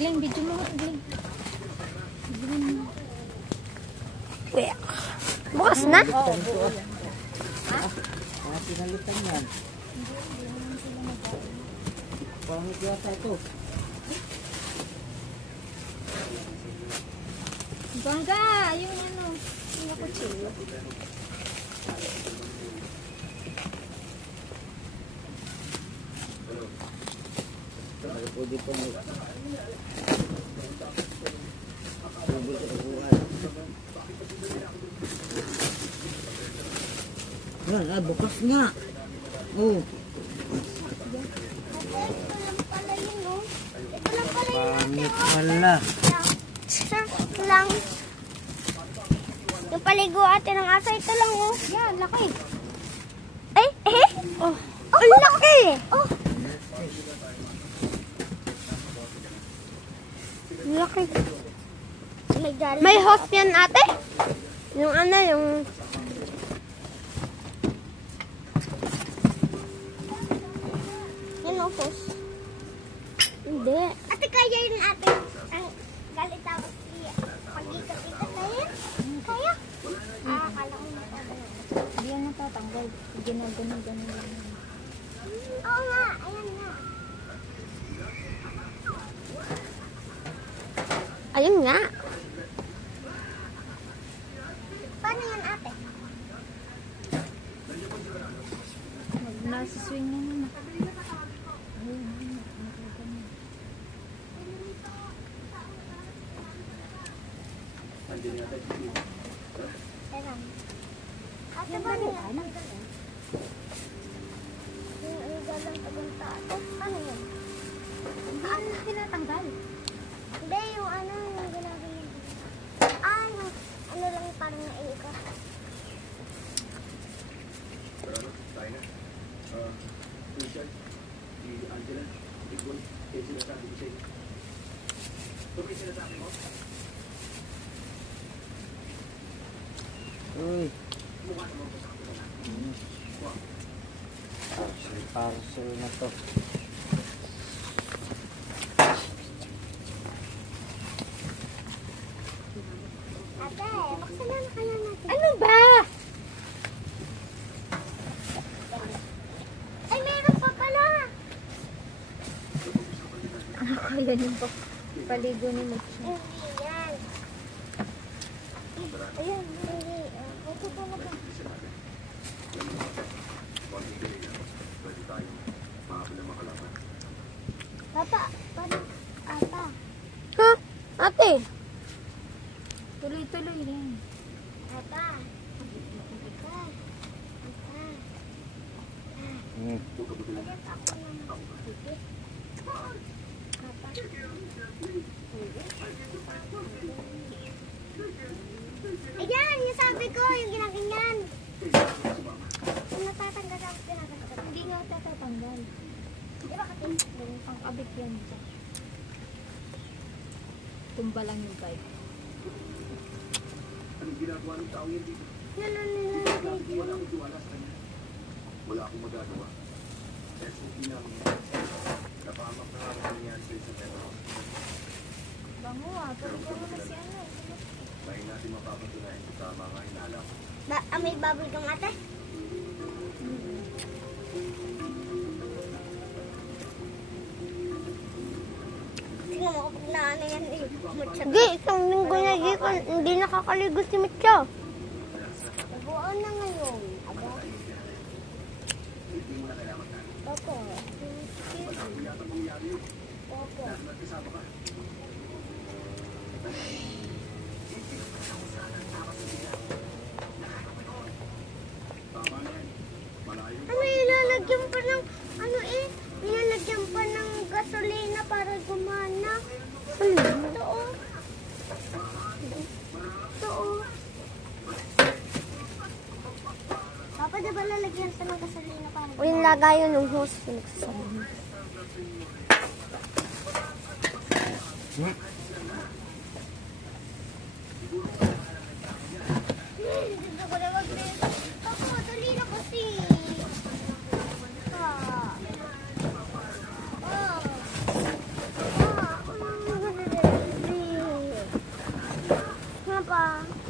Gling, video mo. Gling. Bukas na? Oo, bukas. Pinalitan yan. Pangit yata ito. Bangga, yung ano, yung kutsilyo. Pwede po mo. Bukas nga. Oh. Pangit pala. Surf lang. Yung paligo ate ng aso, ito lang oh. Yan, laki. Ay, oh. Oh, laki. Oh. Laki. May host yan ate? Yung ano, yung... Yan ang host. Hindi. Ate, kaya yun ate. Ang galit ako siya. Pag-ikat-ikat tayo. Kaya? Akala ko matanggal. Hindi yan natatanggal. Ginagano-gano lang. Oo nga, ayan nga. Ayun nga. Paano yan ate? Nasa swing na naman. Teka. Ate, paano yan? Yung galang pagunta ate. Paano yan? Paano tinatanggal? Hindi, yung ano, yung ginagawa. Ano lang parang naiikot. Uy. Parcel na to. Ate, buksan na kaya natin. Ano ba? Ay, meron pa pala. Ano kaya yung paligo ni Mucho? Hindi yan. Ayan, hindi. Ito talaga. Papa, paano? Ata. Ha? Ate? Tuloy-tuloy rin. Ata. Ayan, yung sabi ko, yung ginaganyan. Yung natatanggal ako, pinatanggal. Hindi nga tatatanggal. Di ba kasi? Pang-abit yan. Tumba lang yung bike. Anong ginagawa ng tao yan dito? Nilalagay Wala akong tiwala sa kanya. Wala akong magagawa. SOP namin. Napahamak na nga ang nangyari sa'yo sa pera. Bango ah. Tulog mo na si ano. Dahil natin mapapatunayan kung tama nga hinala ko. May bubble gum ate? Tingnan mo kapag na ano yan eh. Hindi, isang linggo na hindi nakakaligo si Mitya. Nabuan na ngayon. Aba? Opo. Opo. Ano ilalagyan pa ng ano eh? Ilalagyan pa ng gasolina para gumana. Ito oh. Ito oh. Papa, diba lalagyan pa ng gasolina para gumana? O yung lagayan ng hose. Nagsasabi. ah.